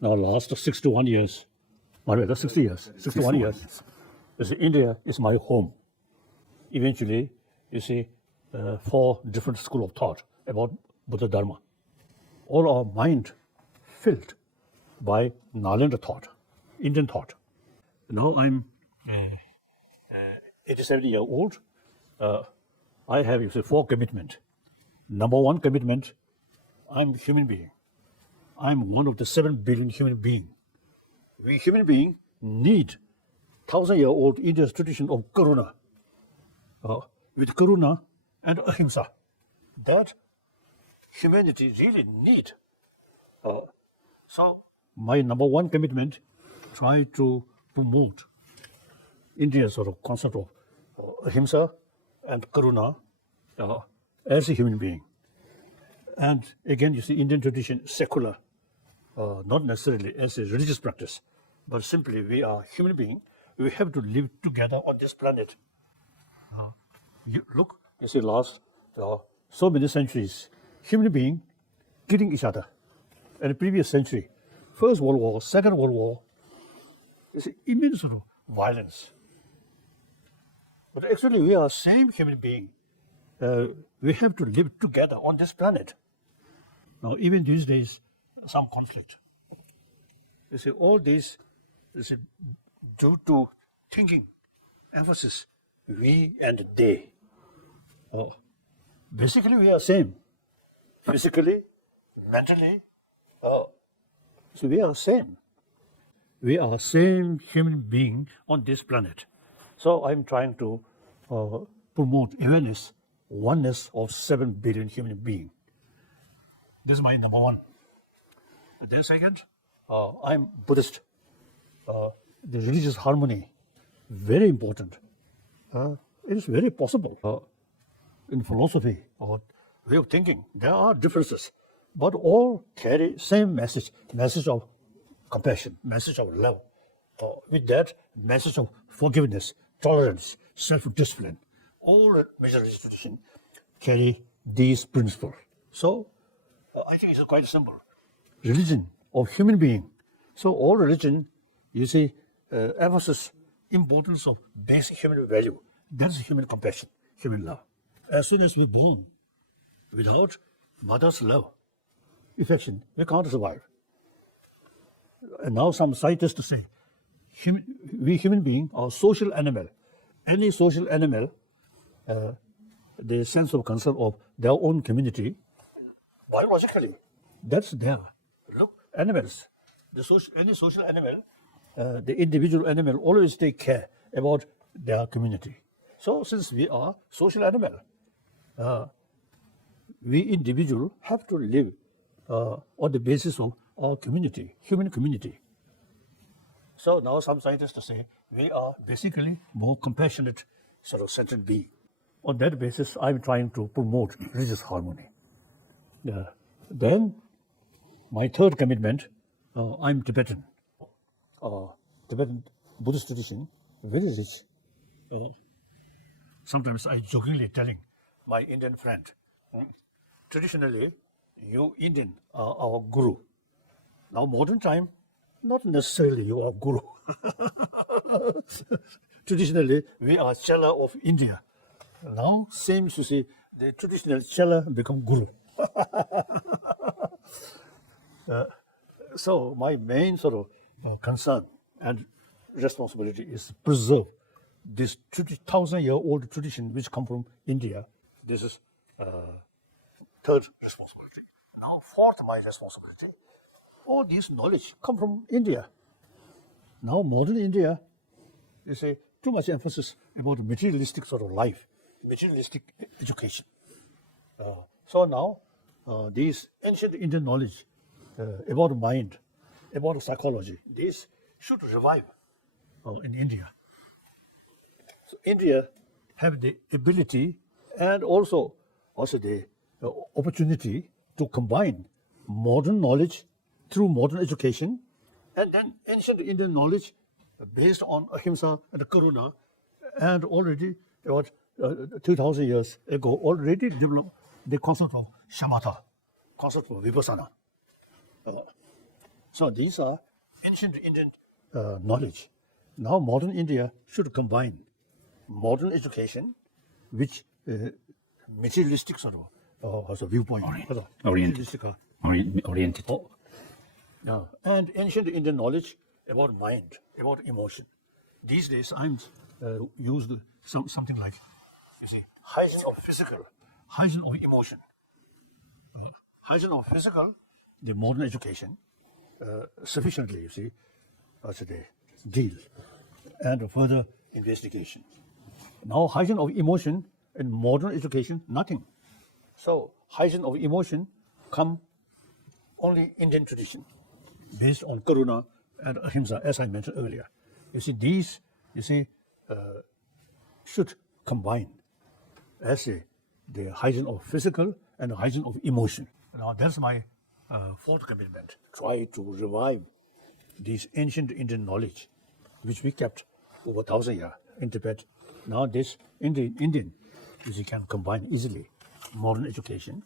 now last 61 years, 60 years, 61 years, you see, India is my home. Eventually, you see, 4 different school of thought about Buddha Dharma. All our mind filled by Nalanda thought, Indian thought. Now I'm 87-year-old. I have, you see, 4 commitment. Number 1 commitment, I'm a human being. I'm one of the 7 billion human beings. We human beings need 1,000-year-old India's tradition of Karuna. With Karuna and ahimsa, that humanity really need. So my number 1 commitment, try to promote India's sort of concept of ahimsa and Karuna as a human being. And again, you see, Indian tradition, secular, not necessarily as a religious practice, but simply we are human beings. We have to live together on this planet. You see, last so many centuries, human beings killing each other. In the previous century, First World War, Second World War, it's immense sort of violence. But actually, we are same human being. We have to live together on this planet. Now, even these days, some conflict. You see, all this is due to thinking, emphasis, we and they. Basically, we are same. Physically, mentally, so we are same. We are same human being on this planet. So I'm trying to promote awareness, oneness of 7 billion human beings. This is my number 1. Then second, I'm Buddhist. The religious harmony, very important. It is very possible. In philosophy or way of thinking, there are differences, but all carry same message of compassion, message of love. With that, message of forgiveness, tolerance, self-discipline. All major religious traditions carry these principles. So, I think it's quite simple. Religion of human being. So all religion, you see, emphasis importance of basic human value. That's human compassion, human love. As soon as we're born, without mother's love, affection, we can't survive. And now some scientists say, we human beings are social animal. Any social animal, the sense of concern of their own community, biologically, that's there. Look, animals, any social animal, the individual animal always take care about their community. So since we are social animal, we individual have to live on the basis of our community, human community. So now some scientists say we are basically more compassionate sort of sentient being. On that basis, I'm trying to promote religious harmony. Then my 3rd commitment, I'm Tibetan. Tibetan Buddhist tradition, very rich. Sometimes I jokingly telling my Indian friend, traditionally, you Indian are our guru. Now modern time, not necessarily you are guru. Traditionally, we are Chela of India. Now, same to see, the traditional Chela become guru. So my main sort of concern and responsibility is preserve this 1,000-year-old tradition which come from India. This is 3rd responsibility. Now 4th my responsibility. All this knowledge come from India. Now modern India, you say too much emphasis about materialistic sort of life, materialistic education. So now these ancient Indian knowledge about mind, about psychology, this should revive in India. So India have the ability and also the opportunity to combine modern knowledge through modern education and then ancient Indian knowledge based on ahimsa and karuna, and already about 2,000 years ago already developed the concept of shamatha, concept of vipassana. So these are ancient Indian knowledge. Now modern India should combine modern education, which materialistic sort of has a viewpoint. Oriented. And ancient Indian knowledge about mind, about emotion. These days, I'm used something like, you see, hygiene of physical, hygiene of emotion. Hygiene of physical, the modern education, sufficiently, you see, as a deal, and further investigation. Now, hygiene of emotion in modern education, nothing. So, hygiene of emotion come only Indian tradition, based on Karuna and ahimsa, as I mentioned earlier. You see, these, should combine as the hygiene of physical and the hygiene of emotion. Now, that's my fourth commitment. Try to revive these ancient Indian knowledge, which we kept over 1,000 years in Tibet. Now, this Indian, which you can combine easily, modern education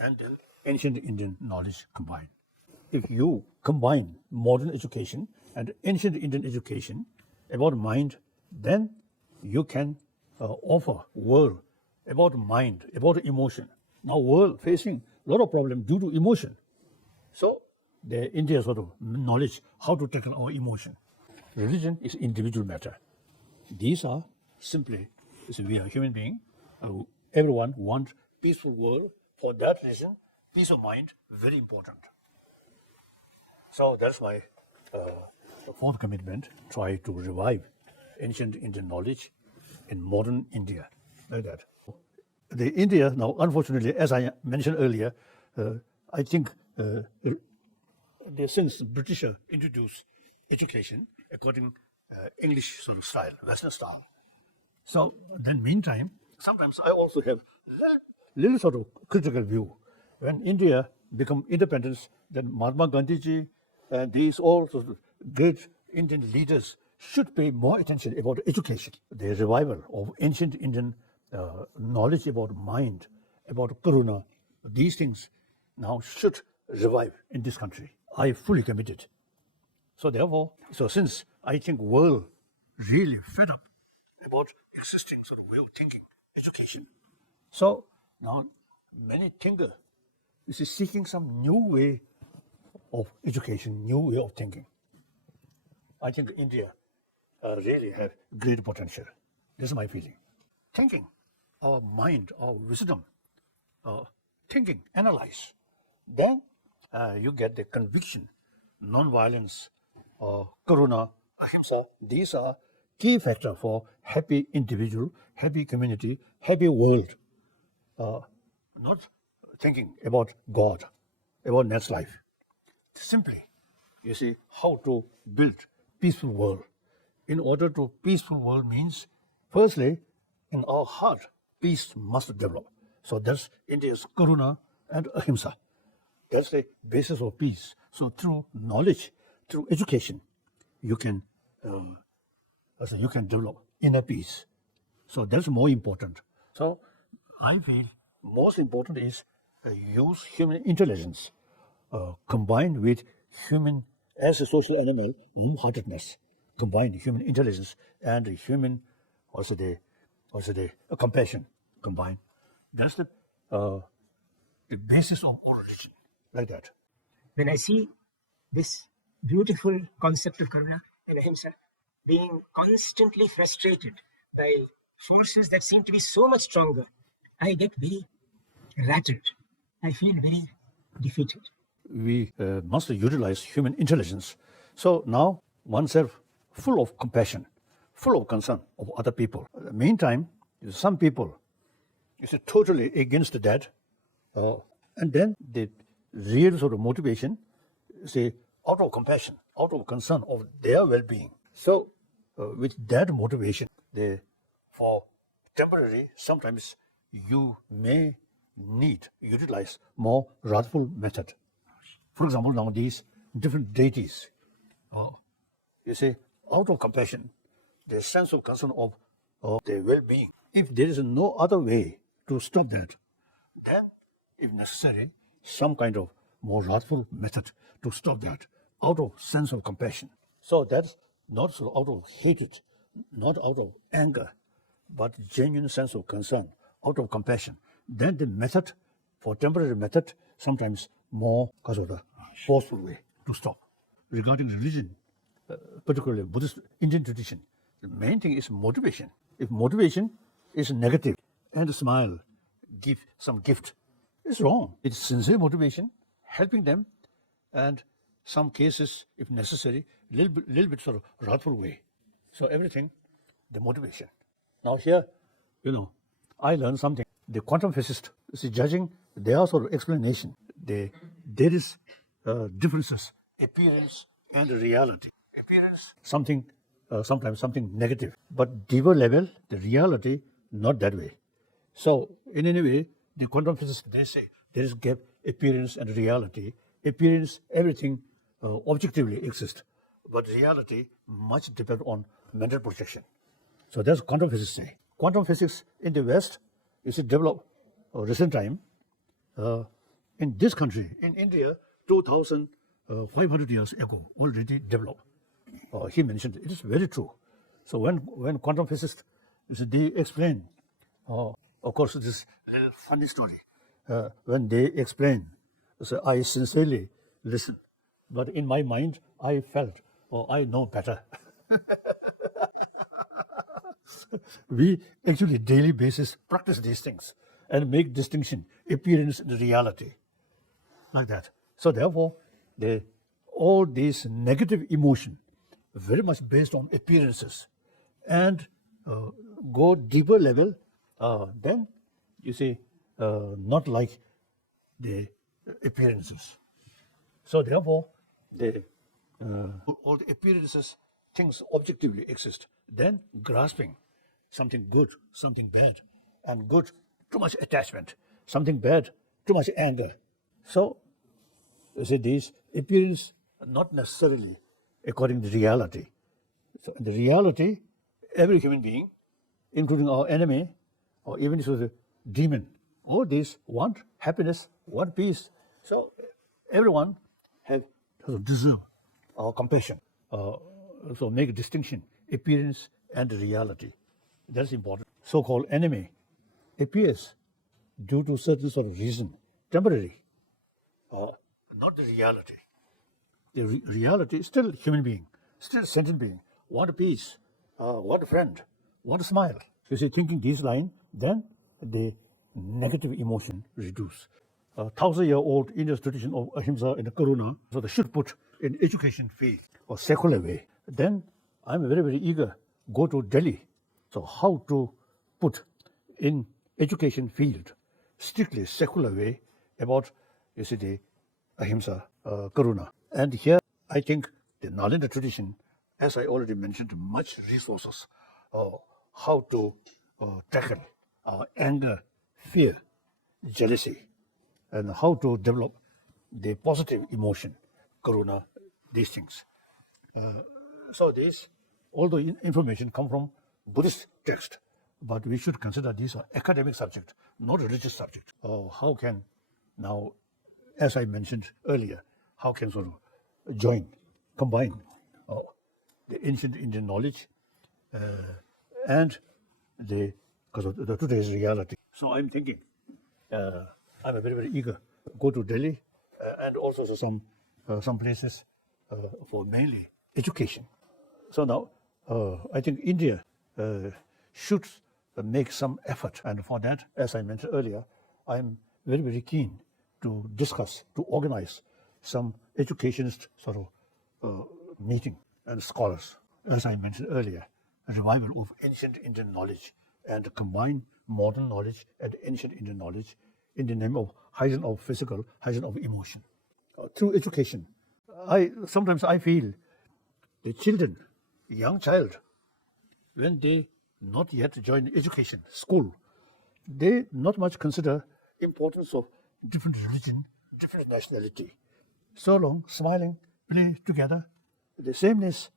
and then ancient Indian knowledge combined. If you combine modern education and ancient Indian education about mind, then you can offer world about mind, about emotion. Now world facing a lot of problems due to emotion. So the India sort of knowledge how to tackle our emotion. Religion is individual matter. These are simply, we are human being. Everyone wants peaceful world. For that reason, peace of mind, very important. So that's my fourth commitment, try to revive ancient Indian knowledge in modern India, like that. The India now, unfortunately, as I mentioned earlier, I think since British introduced education according English sort of style, Western style. So then meantime, sometimes I also have little sort of critical view. When India become independence, then Mahatma Gandhi and these all sorts of great Indian leaders should pay more attention about education. The revival of ancient Indian knowledge about mind, about Karuna, these things now should revive in this country. I fully committed. So therefore, since I think world really fed up about existing sort of way of thinking, education. So now many thinkers is seeking some new way of education, new way of thinking. I think India really have great potential. This is my feeling. Thinking, our mind, our wisdom, thinking, analyze. Then you get the conviction, non-violence, Karuna, ahimsa. These are key factors for happy individual, happy community, happy world. Not thinking about God, about next life. Simply, you see, how to build peaceful world. In order to peaceful world means, firstly, in our heart, peace must develop. So that's India's Karuna and ahimsa. That's the basis of peace. So through knowledge, through education, you can develop inner peace. So that's more important. So I feel most important is use human intelligence combined with human, as a social animal, warm-heartedness, combine human intelligence and human, compassion combined. That's the basis of all religion, like that. When I see this beautiful concept of Karuna and ahimsa being constantly frustrated by forces that seem to be so much stronger, I get very rattled. I feel very defeated. We must utilize human intelligence. So now oneself full of compassion, full of concern of other people. Meantime, some people is totally against that, and then the real sort of motivation, say, out of compassion, out of concern of their well-being. So with that motivation, for temporary, sometimes you may need utilize more wrathful method. For example, now these different deities, you see, out of compassion, the sense of concern of their well-being. If there is no other way to stop that, then, if necessary, some kind of more wrathful method to stop that out of sense of compassion. So that's not so out of hatred, not out of anger, but genuine sense of concern, out of compassion. Then the method, for temporary method, sometimes more because of the forceful way to stop. Regarding religion, particularly Buddhist Indian tradition, the main thing is motivation. If motivation is negative and smile, give some gift, it's wrong. It's sincere motivation, helping them, and some cases, if necessary, little bit sort of wrathful way. So everything, the motivation. Now here, I learned something. The quantum physicists, judging their sort of explanation, there is differences, appearance and reality. Appearance, sometimes something negative, but deeper level, the reality, not that way. So in any way, the quantum physicists, they say there is gap, appearance and reality. Appearance, everything objectively exists, but reality much depends on mental projection. So that's quantum physics say. Quantum physics in the West is developed recent time. In this country, in India, 2,500 years ago, already developed. He mentioned it is very true. So when quantum physicists, they explain, of course, this little funny story. When they explain, so I sincerely listen, but in my mind, I felt, I know better. We actually daily basis practice these things and make distinction, appearance and reality, like that. So therefore, all these negative emotion, very much based on appearances, and go deeper level, then you see, not like the appearances. So therefore, all the appearances, things objectively exist. Then grasping something good, something bad, and good, too much attachment, something bad, too much anger. So, you see, these appearance not necessarily according to reality. So in the reality, every human being, including our enemy, or even if it's a demon, all these want happiness, want peace. So everyone deserve our compassion. So make a distinction, appearance and reality. That's important. So-called enemy appears due to certain sort of reason, temporary, not the reality. The reality is still human being, still sentient being, want a peace, want a friend, want a smile. You see, thinking this line, then the negative emotion reduce. 1,000-year-old Indian tradition of ahimsa and Karuna, so they should put in education field or secular way. Then I'm very, very eager go to Delhi. So how to put in education field, strictly secular way about, you see, the ahimsa, Karuna. And here, I think the Nalanda tradition, as I already mentioned, much resources, how to tackle anger, fear, jealousy, and how to develop the positive emotion, Karuna, these things. So this, all the information come from Buddhist text, but we should consider these are academic subject, not religious subject. How can now, as I mentioned earlier, how can sort of combine the ancient Indian knowledge and because of the today's reality. So I'm thinking, I'm very, very eager go to Delhi and also some places for mainly education. So now I think India should make some effort, and for that, as I mentioned earlier, I'm very, very keen to discuss, to organize some educationist sort of meeting and scholars. As I mentioned earlier, a revival of ancient Indian knowledge and combine modern knowledge and ancient Indian knowledge in the name of hygiene of physical, hygiene of emotion. Through education, sometimes I feel the children, young child, when they not yet join education, school, they not much consider importance of different religion, different nationality. So long, smiling, play together, the sameness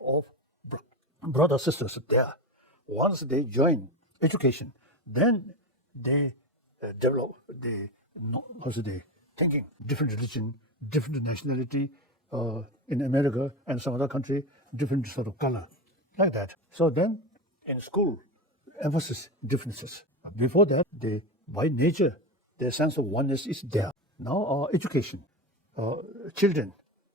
of brothers, sisters there. Once they join education, then they develop the thinking. Different religion, different nationality, in America and some other country, different sort of color, like that. So then in school, emphasis differences. Before that, by nature, their sense of oneness is there. Now education, children,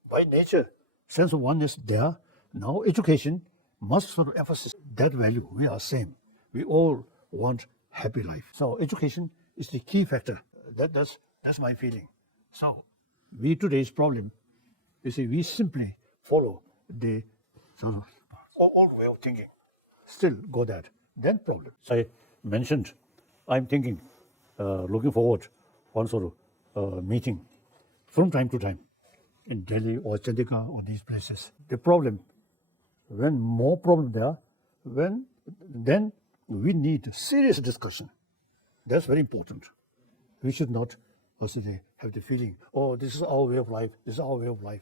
by nature, sense of oneness there. Now education must sort of emphasize that value. We are same. We all want happy life. So education is the key factor. That's my feeling. So today's problem, you see, we simply follow the sort of old way of thinking. Still go that. Then problem. I mentioned, I'm thinking, looking forward one sort of meeting from time to time in Delhi or Chandigarh or these places. The problem, when more problem there, then we need serious discussion. That's very important. We should not also have the feeling, oh, this is our way of life, this is our way of life.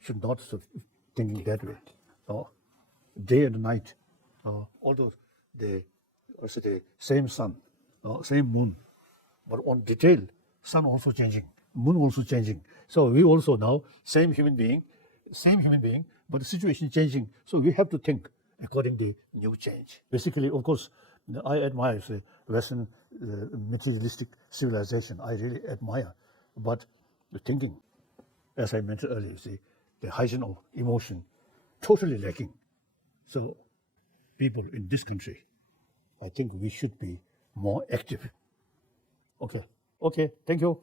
Should not sort of thinking that way. Day and night, although the same sun, same moon, but on detail, sun also changing, moon also changing. So we also now same human being, but the situation changing. So we have to think according to new change. Basically, of course, I admire Western materialistic civilization. I really admire, but the thinking, as I mentioned earlier, the hygiene of emotion, totally lacking. So people in this country, I think we should be more active. Okay, thank you.